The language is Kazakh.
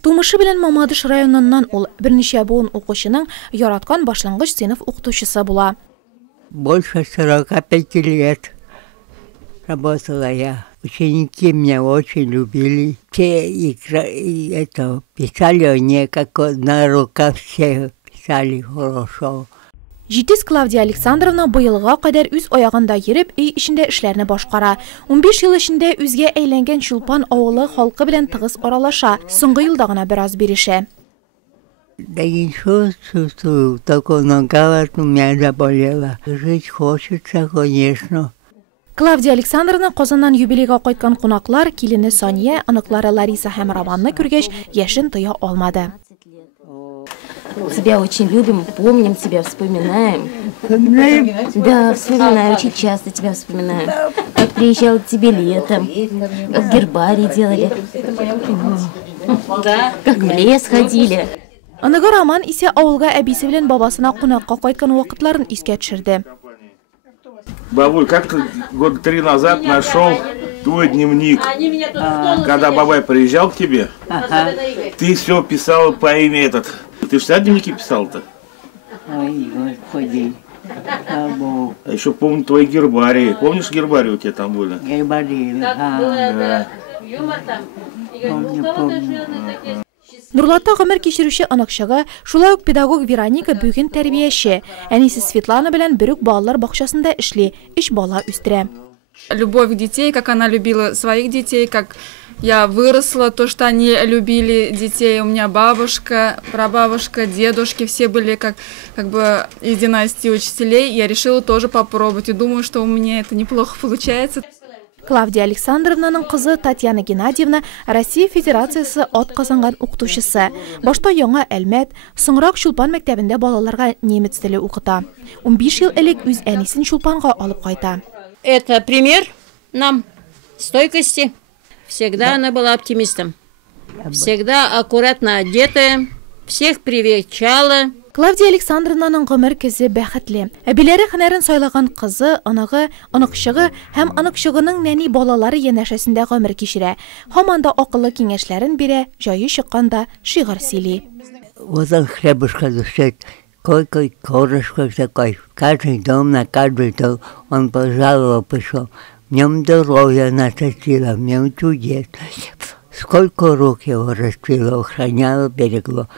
Тумышы белән Мамадыш районыннан ул берничә буын укучының яраткан башлангыч сыйныф укытучысы була. Больше 45 лет работала я. Ученики меня очень любили. Все писали они, как на руках все писали хорошо. Җитез Клавдия Александровна быелга кадәр үз аягында йөреп, өй эчендә эшләрне башкара. 15 ел эчендә үзгә әйләнгән Чулпан авылы халкы белән тыгыз аралаша. Соңгы елда гына бераз бирешә. Да ничего чувствую, только нога у меня заболела. Жить хочется, конечно. Клавдия Александровна Казаннан юбилейга кайткан кунаклар килене Сания, аныклары Лариса һәм Романны күргәч, яшен тыя алмады. Тебя очень любим, помним тебя, вспоминаем. Да, вспоминаю, очень часто тебя вспоминаю. Как приезжал к тебе летом, как гербарий делали. Как в лес ходили. Аныгы Роман исә авылга әбисе белән бабасына кунакка кайткан вакытларын искә төшерде. Бабуль, как ты года 3 назад нашел твой дневник, когда бабай приезжал к тебе, ты все писал по имя этот. Ты всегда дневники писал-то? Ой, Господи, слава Богу. А еще помню твои гербарии. Помнишь гербарии у тебя там были? Гербарии, Да. помню. Нурлатта гомер кичерүче анакчага, шулай ук педагог Вероника бүген тәрбияче. Әнисе Светлана белән бер үк балалар бакчасында эшли, 3 бала үстерә. Любовь к детей, как она любила своих детей, как я выросла, то, что они любили детей. У меня бабушка, прабабушка, дедушки, все были как бы из династии учителей. Я решила тоже попробовать и думаю, что у меня это неплохо получается. Клавдия Александровнаның кызы Татьяна Геннадьевна Россия Федерациясы атказанган укытучысы. Башта яңа Әлмәт, соңрак Чулпан мәктәбендә балаларга немец теле укыта. 15 ел элек үз әнисен Чулпанга алып кайта. Это пример нам стойкости. Всегда она была оптимистом. Всегда аккуратно одетая, всех привечала. Клавдия Александровнаның гомер көзе бәхетле. Әбиләре һөнәрен сайлаган кызы, анагы, аныкчыгы һәм аныкчыгының нәни балалары янәшәсендә гомер кичерә. Һаман да акыллы киңәшләрен бирә, җае чыкканда шигырь сөйли. Вот он хлебушка душит, койкой корошка такой. Каждый дом на каждый дом он пожаловал, пришел. В нем здоровье насочило, в нем чудес. Сколько рук его распило, охраняло, берегло.